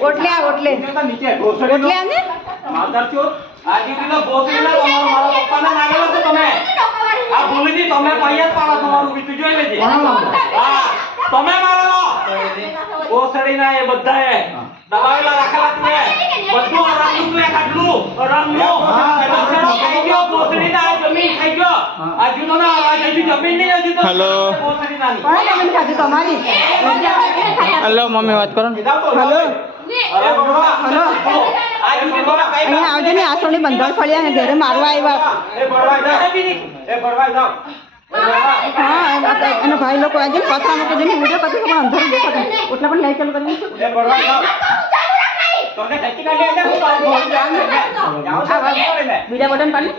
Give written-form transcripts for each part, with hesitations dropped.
ઓટલે આને માધરચો આજીનો બોસરીના તમારો મારા પપ્પાને નાગેલો છો તમે આ ભૂલીજી તમે પૈયા પાડો તમારું બીજું જોઈ લેજે હા તમે મારેલો બોસરીના એ બધાએ દબાવેલા રાખેલા તું બધું આ રંગનું તું કાઢલું રંગનું બોસરો ખાઈ ગયો બોસરીના આ જમીન ખાઈ ગયો આ જૂનો ના આ જમીન નહીં હજી તો હેલો બોસરીના ની કોણ જમીન ખાધી તમારી હેલો મમ્મી વાત કરો હેલો હેલો અહીંયા આવજો ને આસોની બંધાર ફળ્યા ને ઘરે મારવા આવ્યા એ બળવાઈ જાવ હા અને ભાઈ લોકો આજે પથરા મૂકી દઈને વિડીયો કરતી પણ અંધારું દેખાતું એટલે પણ લાઈટ ચાલુ કરી એ બળવાઈ જાવ તને ટેક્સી કાઢી એટલે હું બીજા બટન પાડી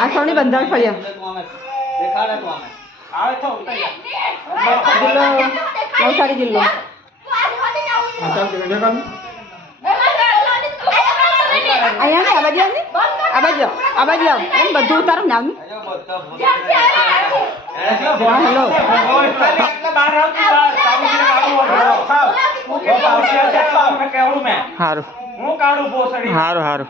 આસોની બંધાર ફળ્યા દેખાડે તો અમે આવે તો જિલ્લો નવસારી જિલ્લો અહીંયા ને આ બાજુ આવ એમ બધું ઉતારો ને આવનું હા હેલો સારું હું કાઢું બોસડી સારું સારું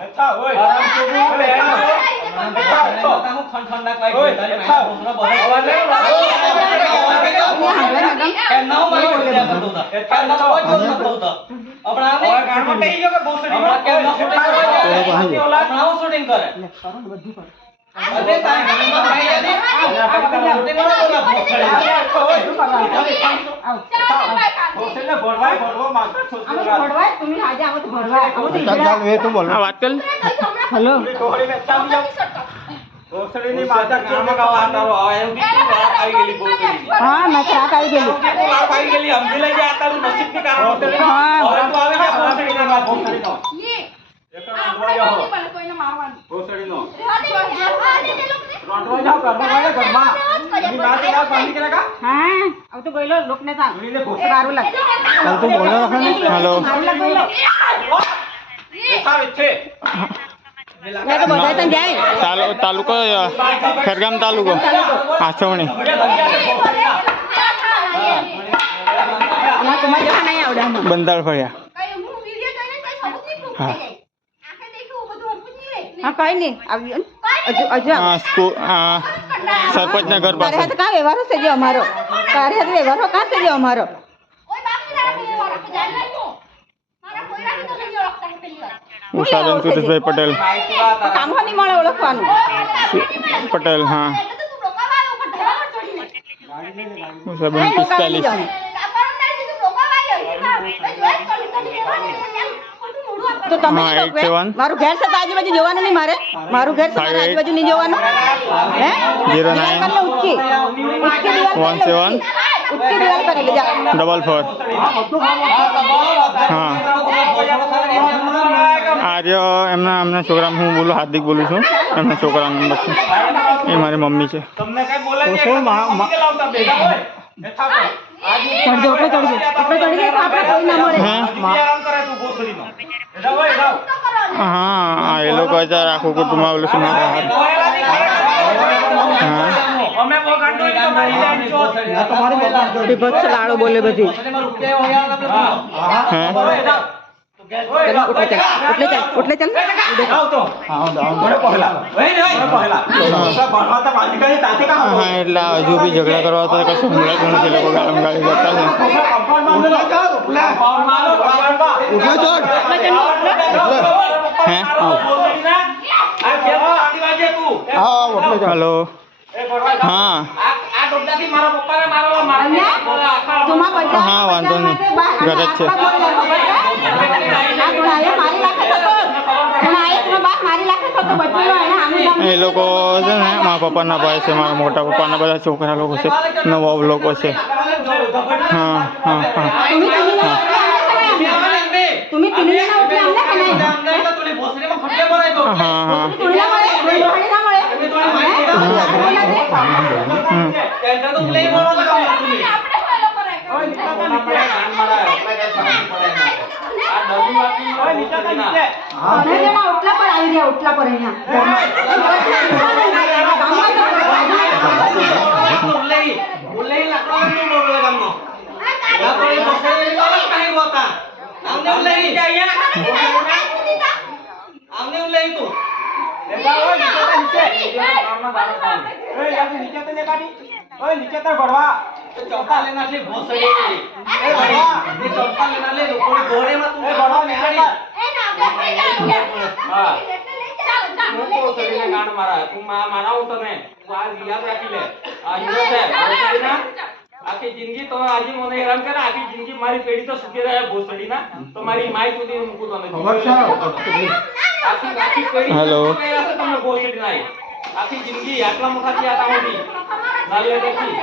વાત કર હેલો બોસડીની માતા ગામમાં ગાવા તારો આવે એવું કીધું બહાર આવી ગયેલી બોસડી હા મેં ત્રાક આવી ગયેલી બહાર આવી ગયેલી સમજી લેજે આ તારું નસીબની કારણ બોસડી હા હવે તું આવે કે બોસડીનો બોસડીનો રોંટવા જાવ ઘરમાં એની વાત ના પાણી કે લગા હા હવે તો ગયેલો લોકને તા જોઈને બોસડી સારું લાગે ચાલ તું બોલો રાખે ને હેલો સાવ છે મેં તો બધા ત્યાં જાય તાલુકો ખેરગામ તાલુકો આસવણી અમારે તમારે જવા નહીં આવડે અમને બંધાળ ફળ્યા હા હા કઈ નહીં આવ્યું હજુ હા સ્કૂલ સરપંચના ઘર તારે પાસે હાથ કાં વ્યવહારો છે જો અમારો તારે હાથ વ્યવહારો કાં છે જો અમારો ઉષાબેન સુરેશભાઈ પટેલ કામ હો નહીં મળે ઓળખવાનું પટેલ હા ઉષાબેન 45 તો તમે હા, નહીં કહો, 87. મારું ઘેર છે તો આજુબાજુ જોવાનું નહીં મારે મારું ઘેર છે તો 58. આજુબાજુ નહીં જોવાનું હે 09. દિવાલ કરી લે ઊંચી ઊંચી દિવાલ કરી લે, 17. ઊંચી દિવાલ કરી લે જા 44 હા આર્ય એમના છોકરા હું બોલું હાર્દિક બોલું છું એમના છોકરા નંબર છે એ મારી મમ્મી છે તમને કઈ બોલે કે લાવતા બેગા હોય ચડજો એટલે ચડજો આપણે ચડી જાય તો આપણે કોઈ ના મળે હે આરામ કરે તું બોસડીનો જાવ એ જાવ હા એ લોકો અત્યારે આખું કુટુંબ આવેલું છે મારા હાથ હા અમે બોગાંડો તો મારી જાય છો તમારી બોગાંડો વિભત્સ લાડો બોલે બધી હે ઉઠલે ચાલ જાવ તો મને પહેલા પહેલા ભણવા તો બાજી કરી તાતે કા હા એટલે હજુ બી ઝઘડા કરવા તો કશું સંભળાતું નથી લોકો ગાળમ ગાળી કરતા છે હે હેલો હા હા વાંધો નહીં ઘરે જ છે એ લોકો છે ને મારા પપ્પાના ભાઈ છે મારા મોટા પપ્પાના બધા છોકરા લોકો છે નવા લોકો છે હા હા હા तुम्ही तिन्ही ना उठले आमने का नाही હા હા उठला पर નીચે અહીંયા આમને ઉલે તું લેવા ઓય નીચે કામમાં બારો કામ એ યાર નીચે તો લે કાઢી ઓય નીચે તો ભરવા ચૌકા લેના છે ભોસડી એ ભરવા ને ચૌકા લેના લે લોકોની દોરે માં તું ભરવા નીકળી હા હું તો શરીરને ગાંઠ મારા તું મારાવું તને તું આ યાદ રાખી લે આ હીરો છે ભોસડીના આખી જિંદગી તો આજે મને હેરાન કરે આખી જિંદગી મારી પેઢી તો સુખી રહે ભોસડીના તો મારી માઈ સુધી મૂકું તને આખી પેઢી હેલો તમે ભોસડીના આખી જિંદગી આટલા મોટા થયા હતા મોટી નાલે દેખી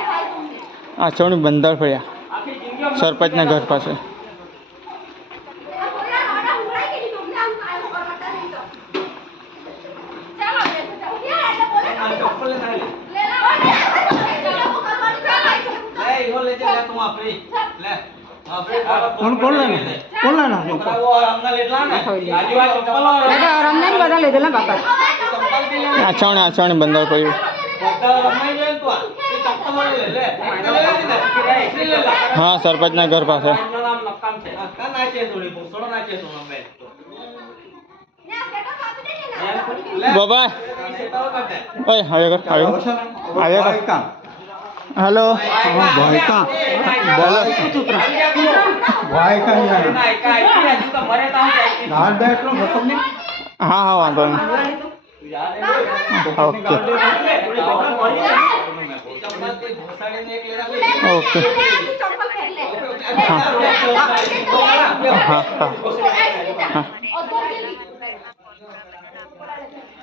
આ છોડી બંદર ફર્યા આખી જિંદગી સરપંચના ઘર પાસે चप्पल ले इहो ले जा तुम आपरी ले आपरी कौन लेना वो हमने लेला ना आजू आ चप्पल और बेटा और हमने बदल ले देना बापा चप्पल भी ले આ છોડી બંદર ફર્યું बदल रमाई जाए तो ये चप्पल ले ले ले હા સરપંચના ઘર પાસે એમનું નામ નક્કામ છે નક્કા નાચે થોડી ભોસડો નાચે તો અમે બાબા સેટાઓ કરતે ઓય આવ્યો કર આવ્યો કર હેલો भाई का चुप रहा भाई का ના કાઈ હજુ તો મરે તો હું જાય गार्ड बैठ लो मतलब नहीं હા હા વાંધો નહીં ઓકે ઓકે હા હા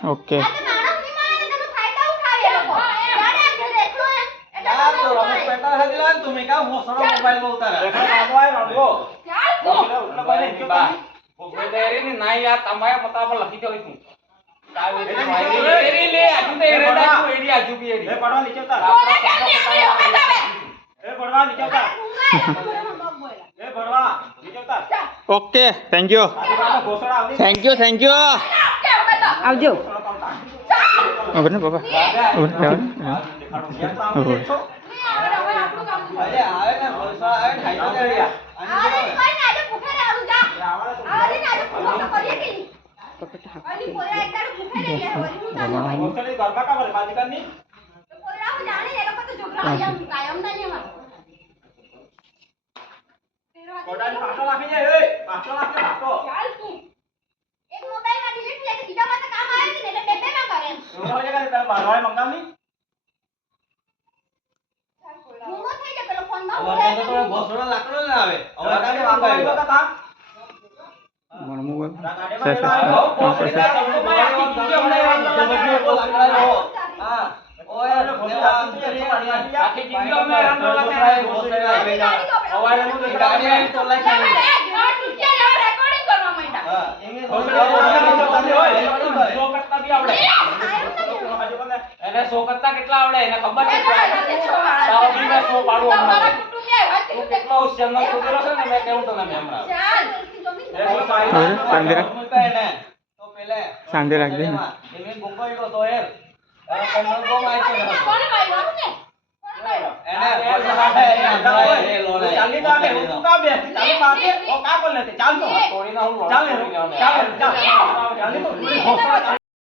ઓકે तुम्ही का मोबाईल नाही यार तमाया पता पर लखी देवी तू एरी ले आजू ते एरी दाखव एरी आजू भी एरी ए पडवा नीचे उतार ए पडवा नीचे उतार ए पडवा नीचे उतार ઓકે થેન્ક યુ घोसड़ा आवली થેન્ક યુ આવજો ઓકે ને બાબા ઓકે અરે આવે ને ઘોસડા આવે ખાઈ તો જડિયા ઘોસડી ગરબા કા બોલે બાજી કરनी કોડાની પાછો રાખી જાય ઓય પાછો રાખે પાછો એક મોબાઈલ માં ડિલીટ લે કે બીજા માં તો કામ આવે છે ને એટલે બે માં કરે એવું હોય કે તારે બારવાય મંગાવની મૂંગો થઈ જાય પેલો ફોન માં હવે તો તમે ઘોસડો લાકડો ન આવે હવે કાને મંગાવ્યો તો તા મારો મોબાઈલ હા ઓય આખી જિંદગી અમે રંગોલા છે અવારે નું ગાડી આવી તો લાઈ રેકોર્ડિંગ કરવા માંડ્યા હા એમે સો કરતા બી આવડે એને સો કરતા કેટલા આવડે એને ખબર છે તારો બી મે સો પાડું હમણાં તું કેટલો હોશિયાર નો છોકરો છે ને મે કેવું તને મે હમણાં તો પેલે શાંતિ રાખજે ને એમે ગોગોઈડો તો યાર કમનો ગો માઈ છે કોને માર્યો ને એને એ લોલે ચાલી તો આલે તું કા બે ચાલી પાકે ઓ કા બોલ લેતે ચાલ તો તોડી ના હું ચાલ ચાલ ચાલ ચાલ તો